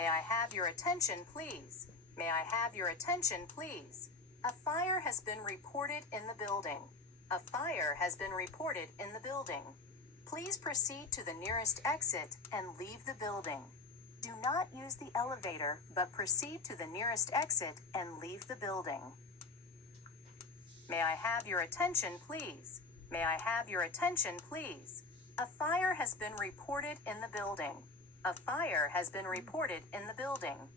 May I have your attention, please? May I have your attention, please? A fire has been reported in the building. A fire has been reported in the building. Please proceed to the nearest exit and leave the building. Do not use the elevator, but proceed to the nearest exit and leave the building. May I have your attention, please? May I have your attention, please? A fire has been reported in the building. A fire has been reported in the building.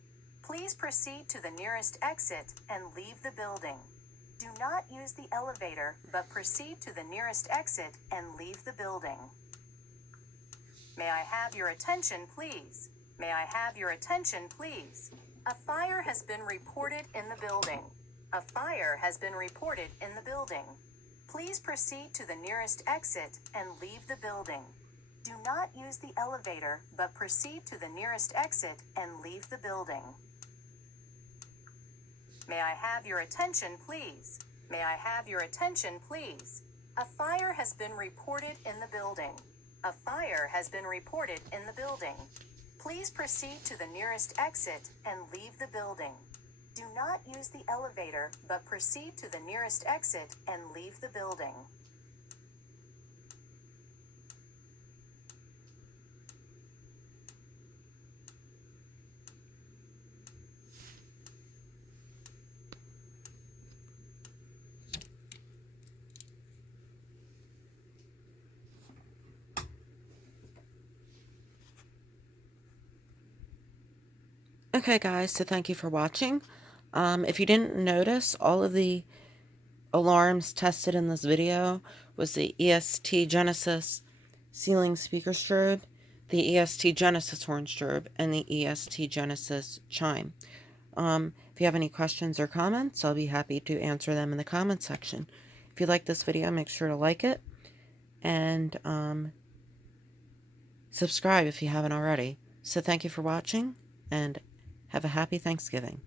Please proceed to the nearest exit and leave the building. Do not use the elevator, but proceed to the nearest exit and leave the building. May I have your attention, please? May I have your attention, please? A fire has been reported in the building. A fire has been reported in the building. Please proceed to the nearest exit and leave the building. Do not use the elevator, but proceed to the nearest exit and leave the building. May I have your attention, please? May I have your attention, please? A fire has been reported in the building. A fire has been reported in the building. Please proceed to the nearest exit and leave the building. Do not use the elevator, but proceed to the nearest exit and leave the building. Okay guys, so thank you for watching. If you didn't notice, all of the alarms tested in this video was the EST Genesis ceiling speaker strobe, the EST Genesis horn strobe, and the EST Genesis chime. If you have any questions or comments, I'll be happy to answer them in the comments section. If you like this video, make sure to like it, and subscribe if you haven't already. So thank you for watching, and have a happy Thanksgiving.